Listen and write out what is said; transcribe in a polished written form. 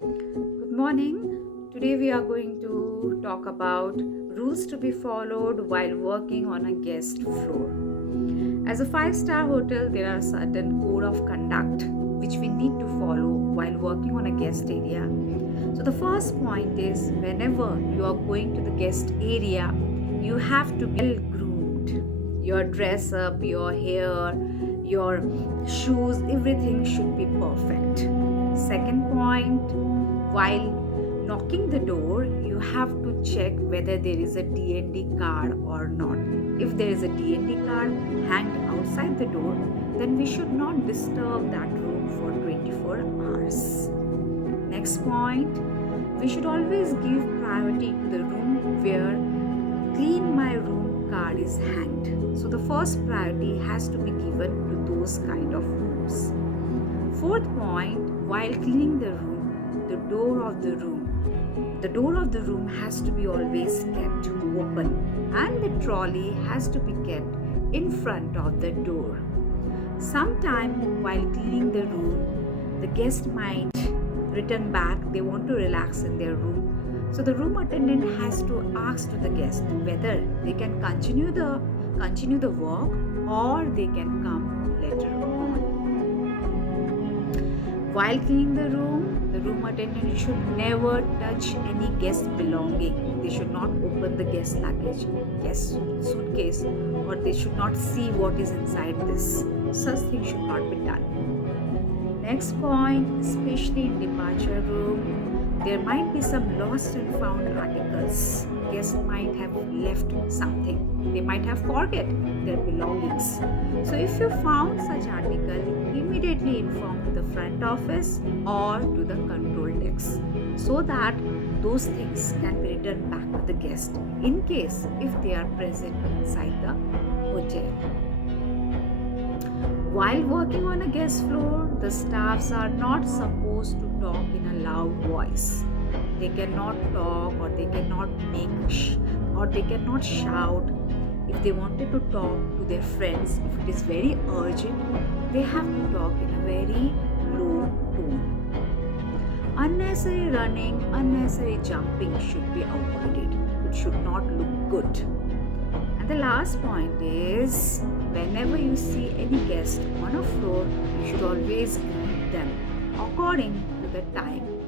Good morning. Today we are going to talk about rules to be followed while working on a guest floor. As a five-star hotel, there are certain code of conduct which we need to follow while working on a guest area. So the first point is whenever you are going to the guest area, you have to be well groomed. Your dress up, your hair, your shoes, everything should be perfect. Second point, while knocking the door, you have to check whether there is a D&D card or not. If there is a D&D card hanged outside the door, then we should not disturb that room for 24 hours. Next point, we should always give priority to the room where clean my room card is hanged. So the first priority has to be given to those kind of rooms. Fourth point, while cleaning the room, the door of the room has to be always kept open and the trolley has to be kept in front of the door. Sometime while cleaning the room, the guest might return back, they want to relax in their room. So the room attendant has to ask to the guest whether they can continue the work or they can come later on. While cleaning the room attendant should never touch any guest belonging. They should not open the guest luggage, guest suitcase, or they should not see what is inside this. Such things should not be done. Next point, especially in departure room, there might be some lost and found articles. Guests might have left something. They might have forget their belongings. So if you found such article, immediately inform to the front office or to the control desk so that those things can be returned back to the guest in case if they are present inside the hotel. While working on a guest floor, the staffs are not supposed to talk in a loud voice. They cannot talk or they cannot shout. If they wanted to talk to their friends, if it is very urgent, they have to talk in a very low tone. Unnecessary running, unnecessary jumping should be avoided. It should not look good. And the last point is, whenever you see any guest on a floor, you should always greet them according to the time